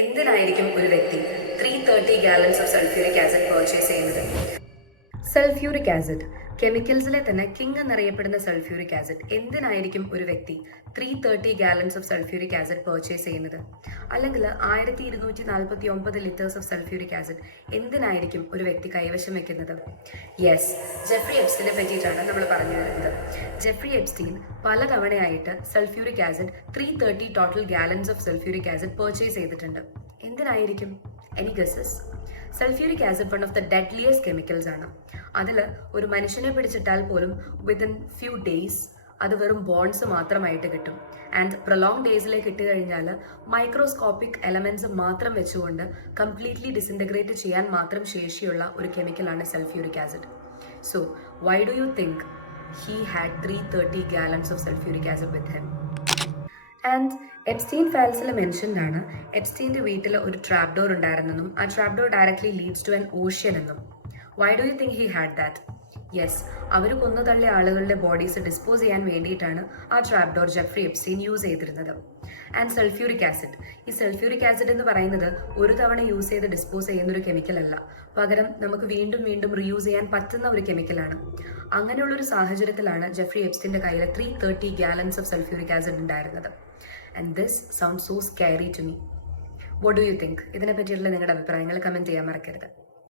എന്തിനായിരിക്കും ഒരു വ്യക്തി 330 gallons of sulphuric acid purchase ചെയ്യുന്നത്? സൾഫ്യൂരിക് ആസിഡ്, കെമിക്കൽസിലെ തന്നെ കിങ് എന്നറിയപ്പെടുന്ന സൾഫ്യൂരിക് ആസിഡ് എന്തിനായിരിക്കും ഒരു വ്യക്തി 330 gallons of sulphuric acid purchase ചെയ്യുന്നത്? അല്ലെങ്കിൽ 1249 ലിറ്റേഴ്സ് ഓഫ് സൾഫ്യൂരിക് ആസിഡ് എന്തിനായിരിക്കും ഒരു വ്യക്തി കൈവശം വെക്കുന്നത്? യെസ്, ജെഫ്രി എപ്സ്റ്റീനെ പറ്റിയിട്ടാണ് നമ്മൾ പറഞ്ഞു വരുന്നത്. ജെഫ്രി എപ്സ്റ്റീൻ പലതവണയായിട്ട് sulphuric acid 330 total gallons of sulphuric acid purchase ചെയ്തിട്ടുണ്ട്. എന്തിനായിരിക്കും? Any guesses? Sulphuric acid one of the deadliest chemicals ആണ്. അതിൽ ഒരു മനുഷ്യനെ പിടിച്ചിട്ടാൽ പോലും വിത്തിൻ ഫ്യൂ ഡേയ്സ് അത് വെറും ബോൺസ് മാത്രമായിട്ട് കിട്ടും. ആൻഡ് പ്രൊലോങ് ഡേയ്സിലേക്ക് ഇട്ട് കഴിഞ്ഞാൽ മൈക്രോസ്കോപ്പിക് എലമെന്റ്സ് മാത്രം വെച്ചുകൊണ്ട് കംപ്ലീറ്റ്ലി ഡിസിൻറ്റഗ്രേറ്റ് ചെയ്യാൻ മാത്രം ശേഷിയുള്ള ഒരു കെമിക്കലാണ് sulphuric acid. So why do you think he had 330 gallons of sulphuric acid with him? And Epstein ഫയൽസിൽ mentioned ആണ് എപ്സ്റ്റീൻ്റെ വീട്ടിൽ ഒരു ട്രാപ്പ് ഡോർ ഉണ്ടായിരുന്നെന്നും ആ trap door directly leads to an ocean എന്നും. Why do you think he had that? Yes, അവർ കൊന്നു തള്ളിയ ആളുകളുടെ bodies dispose ചെയ്യാൻ വേണ്ടിയിട്ടാണ് ആ trap door Jeffrey Epstein use ചെയ്തിരുന്നത്. ആൻഡ് സൾഫ്യൂരിക് ആസിഡ്, ഈ സൾഫ്യൂരിക് ആസിഡ് എന്ന് പറയുന്നത് ഒരു തവണ യൂസ് ചെയ്ത് ഡിസ്പോസ് ചെയ്യുന്ന ഒരു കെമിക്കലല്ല, പകരം നമുക്ക് വീണ്ടും വീണ്ടും റീയൂസ് ചെയ്യാൻ പറ്റുന്ന ഒരു കെമിക്കലാണ്. അങ്ങനെയുള്ളൊരു സാഹചര്യത്തിലാണ് ജെഫ്രി എപ്സ്റ്റീൻ്റെ കയ്യിൽ 330 gallons ഓഫ് സൾഫ്യൂരിക് ആസിഡ് ഉണ്ടായിരുന്നത്. And this sounds so scary to me. What do you think? ഇതിനെ പറ്റിയുള്ള നിങ്ങളുടെ അഭിപ്രായങ്ങൾ കമൻറ്റ് ചെയ്യാൻ മറക്കരുത്.